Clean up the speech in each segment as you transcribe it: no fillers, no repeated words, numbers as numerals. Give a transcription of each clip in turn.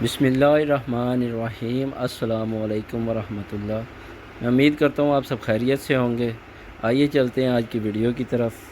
बिस्मिल्लाहिर्रहमानिर्रहीम। अस्सलामु-अलैकुम वरहमतुल्लाह। मैं उम्मीद करता हूँ आप सब खैरियत से होंगे। आइए चलते हैं आज की वीडियो की तरफ।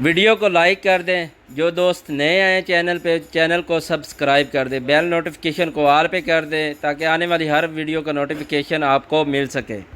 वीडियो को लाइक कर दें। जो दोस्त नए आए चैनल पे, चैनल को सब्सक्राइब कर दें। बेल नोटिफिकेशन को ऑल पे कर दें ताकि आने वाली हर वीडियो का नोटिफिकेशन आपको मिल सके।